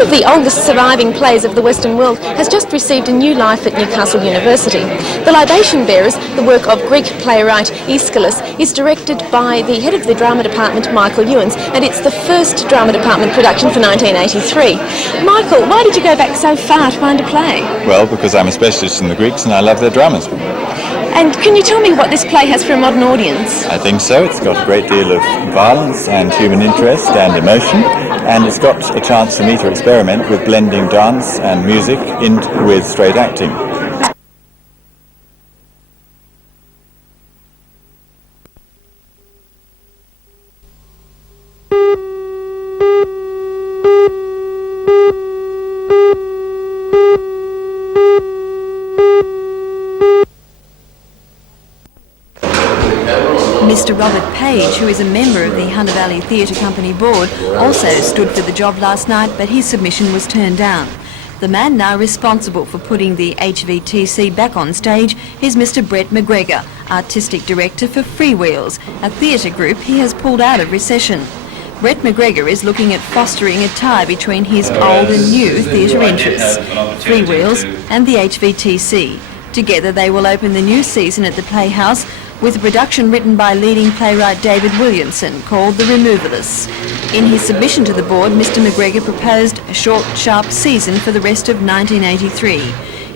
one of the oldest surviving plays of the Western world, has just received a new life at Newcastle University. The Libation Bearers, the work of Greek playwright Aeschylus, is directed by the head of the drama department, Michael Ewens, and it's the first drama department production for 1983. Michael, why did you go back so far to find a play? Well, because I'm a specialist in the Greeks and I love their dramas. And can you tell me what this play has for a modern audience? I think so. It's got a great deal of violence and human interest and emotion, and it's got a chance for me to experiment with blending dance and music with straight acting. Mr. Robert Page, who is a member of the Hunter Valley Theatre Company board, also stood for the job last night, but his submission was turned down. The man now responsible for putting the HVTC back on stage is Mr. Brett McGregor, Artistic Director for Freewheels, a theatre group he has pulled out of recession. Brett McGregor is looking at fostering a tie between his old and new theatre interests, Freewheels and the HVTC. Together they will open the new season at the Playhouse with a production written by leading playwright David Williamson called The Removalists. In his submission to the board, Mr. McGregor proposed a short, sharp season for the rest of 1983.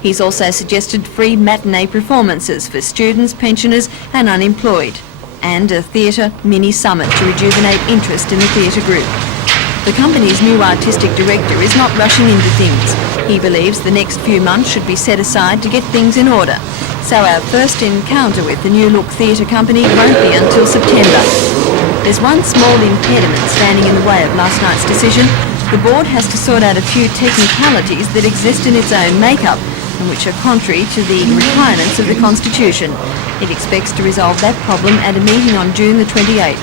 He's also suggested free matinee performances for students, pensioners and unemployed, and a theatre mini-summit to rejuvenate interest in the theatre group. The company's new artistic director is not rushing into things. He believes the next few months should be set aside to get things in order. So our first encounter with the New Look Theatre Company won't be until September. There's one small impediment standing in the way of last night's decision. The board has to sort out a few technicalities that exist in its own makeup and which are contrary to the requirements of the Constitution. It expects to resolve that problem at a meeting on June the 28th.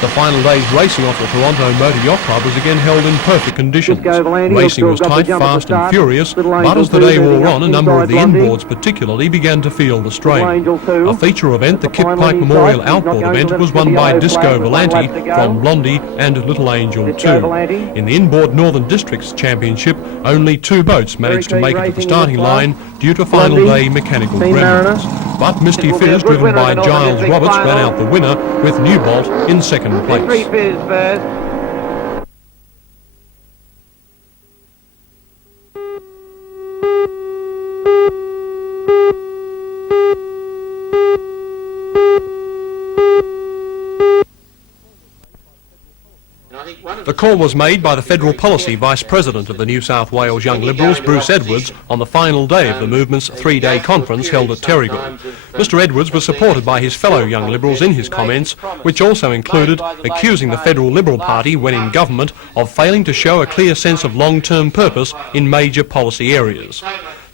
The final day's racing off the Toronto Motor Yacht Club was again held in perfect conditions. Racing was tight, fast and furious, but as the day wore on, a number of the inboards particularly began to feel the strain. A feature event, the Kip Pike Memorial Outboard event, was won by Disco Volante from Blondie and Little Angel 2. In the Inboard Northern Districts Championship, only 2 boats managed to make it to the starting line due to final day mechanical gremlins. But Misty Fizz, driven by Giles Roberts, ran out the winner with Newbolt in second place. The call was made by the Federal Policy Vice President of the New South Wales Young Liberals, Bruce Edwards, on the final day of the movement's 3-day conference held at Terrigal. Mr Edwards was supported by his fellow Young Liberals in his comments, which also included accusing the Federal Liberal Party, when in government, of failing to show a clear sense of long-term purpose in major policy areas.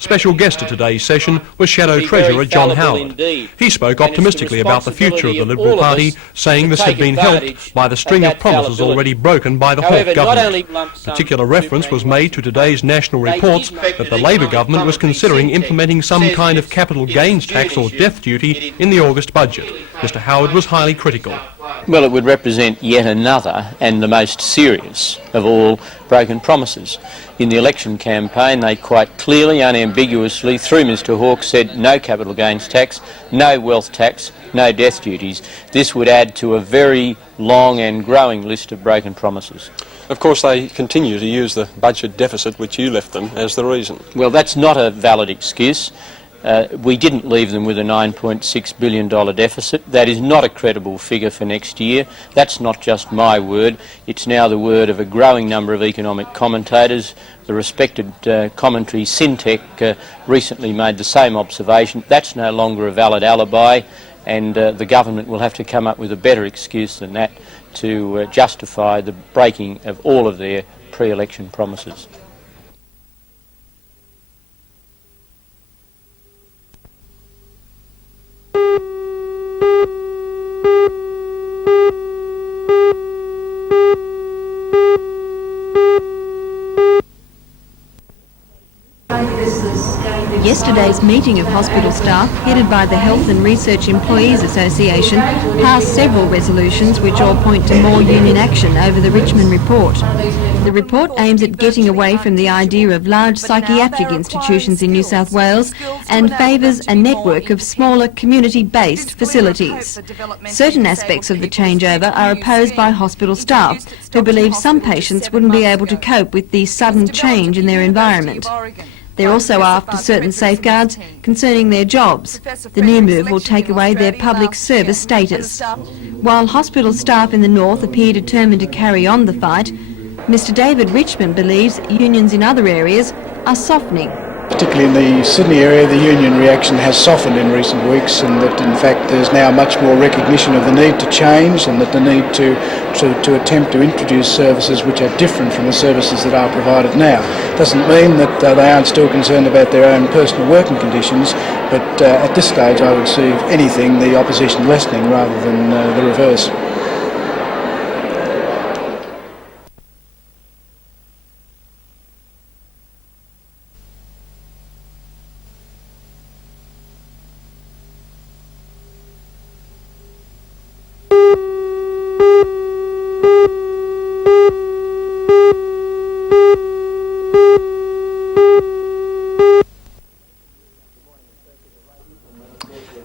Special guest at today's session was Shadow Treasurer John Howard. He spoke optimistically about the future of the Liberal Party, saying this had been helped by the string of promises already broken by the Hawke government. Particular reference was made to today's national reports that the Labor government was considering implementing some kind of capital gains tax or death duty in the August budget. Mr Howard was highly critical. Well, it would represent yet another and the most serious of all broken promises. In the election campaign, they quite clearly, unambiguously, through Mr Hawke, said no capital gains tax, no wealth tax, no death duties. This would add to a very long and growing list of broken promises. Of course, they continue to use the budget deficit, which you left them, as the reason. Well, that's not a valid excuse. We didn't leave them with a $9.6 billion deficit. That is not a credible figure for next year. That's not just my word. It's now the word of a growing number of economic commentators. The respected commentary Syntech recently made the same observation. That's no longer a valid alibi, and the government will have to come up with a better excuse than that to justify the breaking of all of their pre-election promises. Yesterday's meeting of hospital staff, headed by the Health and Research Employees Association, passed several resolutions which all point to more union action over the Richmond report. The report aims at getting away from the idea of large psychiatric institutions in New South Wales and favours a network of smaller community-based facilities. Certain aspects of the changeover are opposed by hospital staff, who believe some patients wouldn't be able to cope with the sudden change in their environment. They're also after certain safeguards concerning their jobs. The new move will take away their public service status. While hospital staff in the north appear determined to carry on the fight, Mr David Richmond believes unions in other areas are softening. Particularly in the Sydney area, the union reaction has softened in recent weeks, and that in fact there's now much more recognition of the need to change and that the need to attempt to introduce services which are different from the services that are provided now. Doesn't mean that they aren't still concerned about their own personal working conditions, but at this stage I would see, if anything, the opposition lessening rather than the reverse.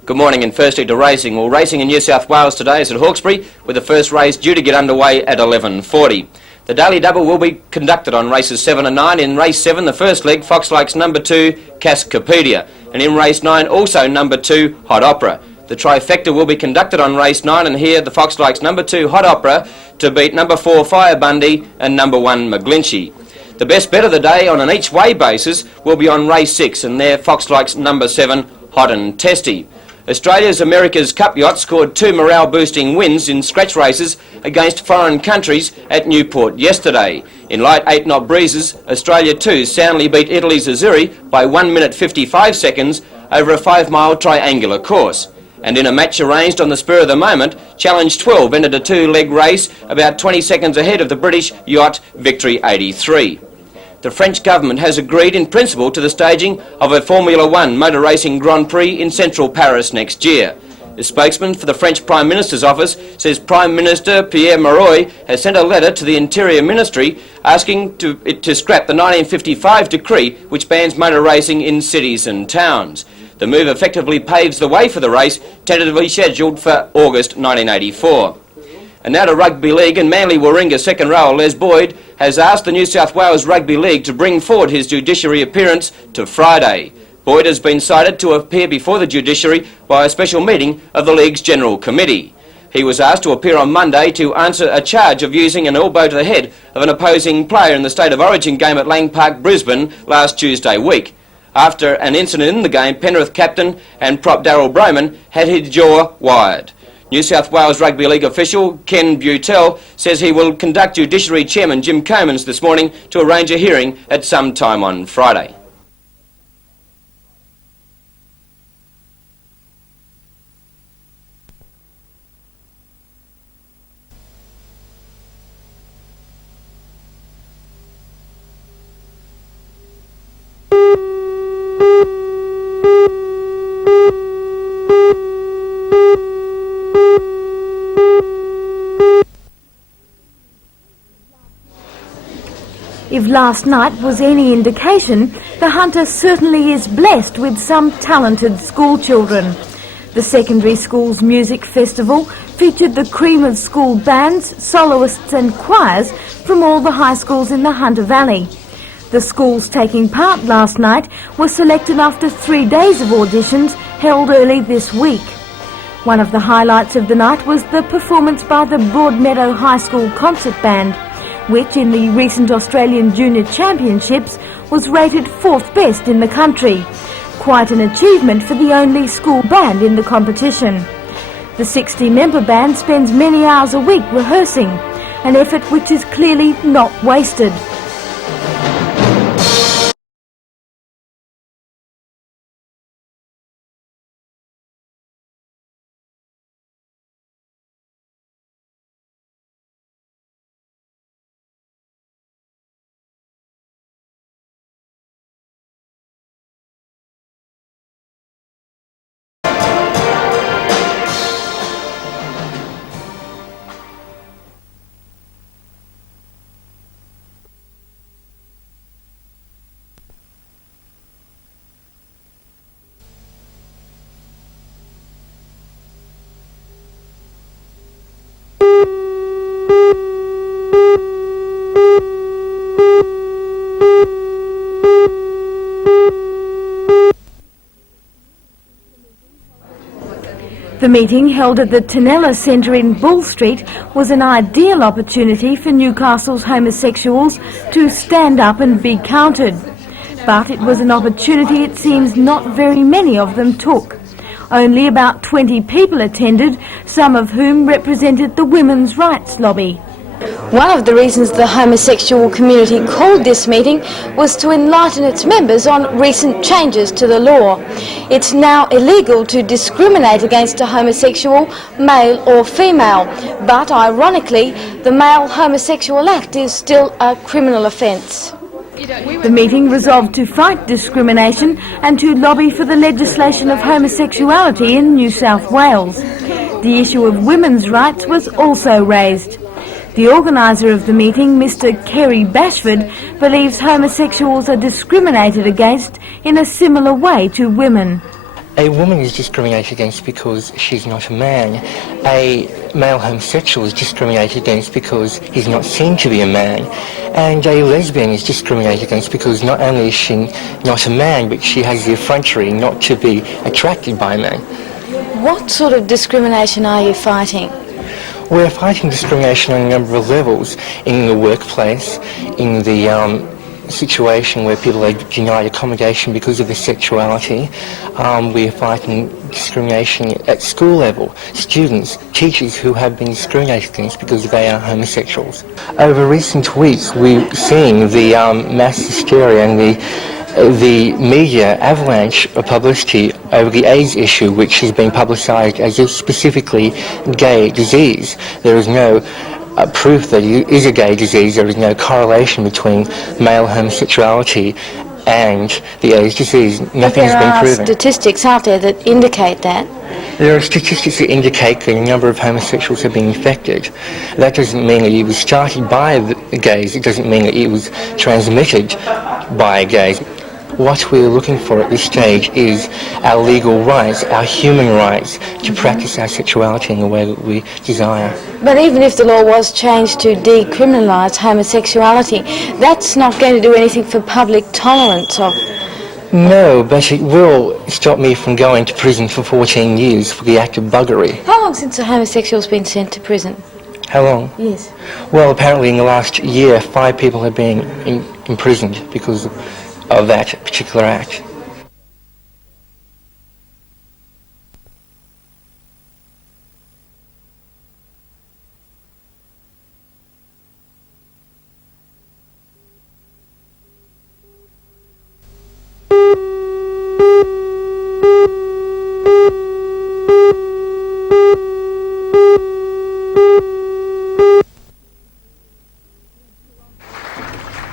Good morning, and firstly to racing. Well, racing in New South Wales today is at Hawkesbury, with the first race due to get underway at 11:40. The Daily Double will be conducted on races 7 and 9. In race 7, the first leg, Fox Lakes number 2, Cascapedia. And in race 9, also number 2, Hot Opera. The trifecta will be conducted on race 9, and here the Fox Lakes number 2, Hot Opera, to beat number 4, Fire Bundy, and number 1, McGlinchey. The best bet of the day on an each-way basis will be on race 6, and there Fox Lakes number 7, Hot and Testy. Australia's America's Cup yacht scored 2 morale-boosting wins in scratch races against foreign countries at Newport yesterday. In light 8-knot breezes, Australia 2 soundly beat Italy's Azzurri by 1 minute 55 seconds over a 5-mile triangular course. And in a match arranged on the spur of the moment, Challenge 12 entered a 2-leg race about 20 seconds ahead of the British yacht Victory 83. The French government has agreed in principle to the staging of a Formula 1 motor racing Grand Prix in central Paris next year. The spokesman for the French Prime Minister's office says Prime Minister Pierre Maroy has sent a letter to the Interior Ministry asking it to scrap the 1955 decree which bans motor racing in cities and towns. The move effectively paves the way for the race, tentatively scheduled for August 1984. And now to Rugby League, and Manly Warringah second rower Les Boyd has asked the New South Wales Rugby League to bring forward his judiciary appearance to Friday. Boyd has been cited to appear before the judiciary by a special meeting of the League's General Committee. He was asked to appear on Monday to answer a charge of using an elbow to the head of an opposing player in the State of Origin game at Lang Park, Brisbane last Tuesday week. After an incident in the game, Penrith captain and prop Darryl Broman had his jaw wired. New South Wales Rugby League official Ken Butel says he will conduct Judiciary Chairman Jim Comins this morning to arrange a hearing at some time on Friday. If last night was any indication, the Hunter certainly is blessed with some talented school children. The secondary school's music festival featured the cream of school bands, soloists and choirs from all the high schools in the Hunter Valley. The schools taking part last night were selected after 3 days of auditions held early this week. One of the highlights of the night was the performance by the Broadmeadow High School Concert Band, which in the recent Australian Junior Championships was rated 4th best in the country. Quite an achievement for the only school band in the competition. The 60-member band spends many hours a week rehearsing, an effort which is clearly not wasted. The meeting, held at the Tenella Centre in Bull Street, was an ideal opportunity for Newcastle's homosexuals to stand up and be counted. But it was an opportunity it seems not very many of them took. Only about 20 people attended, some of whom represented the women's rights lobby. One of the reasons the homosexual community called this meeting was to enlighten its members on recent changes to the law. It's now illegal to discriminate against a homosexual, male or female, but ironically, the Male Homosexual Act is still a criminal offence. The meeting resolved to fight discrimination and to lobby for the legislation of homosexuality in New South Wales. The issue of women's rights was also raised. The organiser of the meeting, Mr. Kerry Bashford, believes homosexuals are discriminated against in a similar way to women. A woman is discriminated against because she's not a man. A male homosexual is discriminated against because he's not seen to be a man. And a lesbian is discriminated against because not only is she not a man, but she has the effrontery not to be attracted by men. What sort of discrimination are you fighting? We're fighting discrimination on a number of levels, in the workplace, in the situation where people are denied accommodation because of their sexuality. We're fighting discrimination at school level, students, teachers who have been discriminated against because they are homosexuals. Over recent weeks we've seen the mass hysteria and the media avalanche of publicity over the AIDS issue, which has been publicised as a specifically gay disease. There is no proof that it is a gay disease. There is no correlation between male homosexuality and the AIDS disease. Nothing has been proven. There are statistics out there that indicate that. There are statistics that indicate that a number of homosexuals have been infected. That doesn't mean that it was started by the gays. It doesn't mean that it was transmitted by gays. What we're looking for at this stage is our legal rights, our human rights, to practice our sexuality in the way that we desire. But even if the law was changed to decriminalise homosexuality, that's not going to do anything for public tolerance of... No, but it will stop me from going to prison for 14 years for the act of buggery. How long since a homosexual's been sent to prison? How long? Yes. Well, apparently in the last year, 5 people have been imprisoned because of that particular act.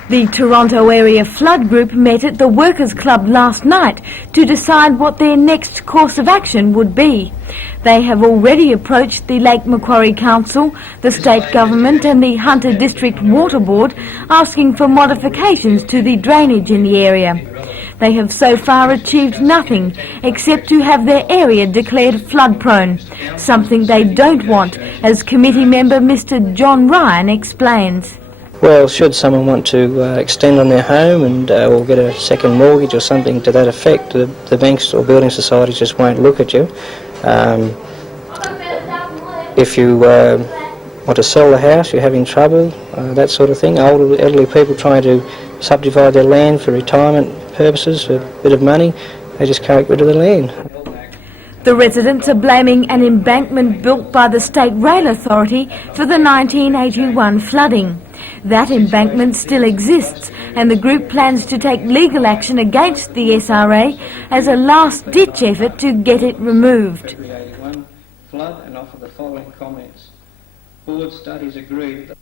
The Toronto Area Flood Group met at the Workers' Club last night to decide what their next course of action would be. They have already approached the Lake Macquarie Council, the state government and the Hunter District Water Board, asking for modifications to the drainage in the area. They have so far achieved nothing except to have their area declared flood-prone, something they don't want, as committee member Mr. John Ryan explains. Well, should someone want to extend on their home and or get a second mortgage or something to that effect, the banks or building societies just won't look at you. If you want to sell the house, you're having trouble, that sort of thing. Older, elderly people trying to subdivide their land for retirement purposes, for a bit of money, they just can't get rid of the land. The residents are blaming an embankment built by the State Rail Authority for the 1981 flooding. That embankment still exists, and the group plans to take legal action against the SRA as a last-ditch effort to get it removed. Flood and offer the following comments. Board studies agreed that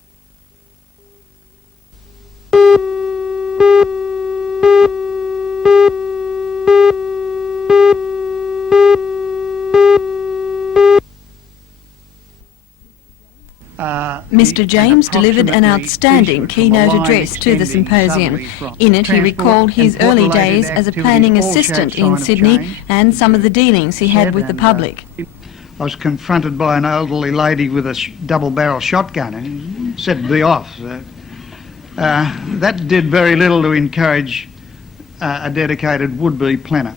Mr. James delivered an outstanding keynote address to the symposium. In it, he recalled his early days as a planning assistant in Sydney and some of the dealings he had with the public. I was confronted by an elderly lady with a double-barrel shotgun and said, "Be off." That did very little to encourage a dedicated would-be planner.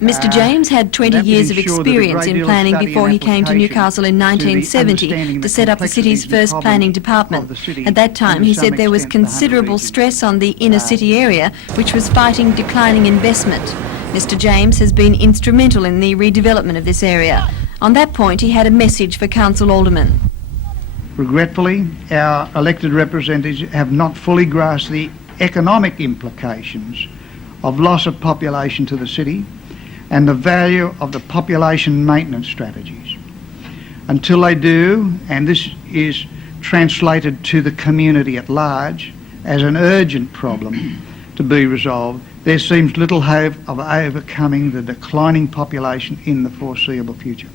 Mr James had 20 years of experience in planning before he came to Newcastle in 1970 to set up the city's first planning department. At that time, he said there was considerable stress on the inner city area, which was fighting declining investment. Mr James has been instrumental in the redevelopment of this area. On that point, he had a message for council aldermen. Regretfully, our elected representatives have not fully grasped the economic implications of loss of population to the city and the value of the population maintenance strategies. Until they do, and this is translated to the community at large as an urgent problem to be resolved, there seems little hope of overcoming the declining population in the foreseeable future.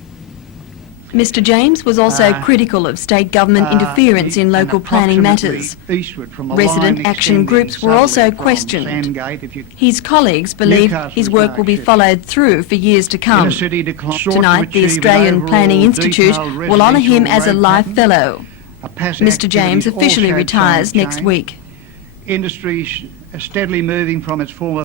Mr James was also critical of state government interference in local planning matters. Resident action groups were also questioned. His colleagues believe his work will be followed through for years to come. Tonight, the Australian Planning Institute will honour him as a Life Fellow. Mr James officially retires next week. Industry steadily moving from its former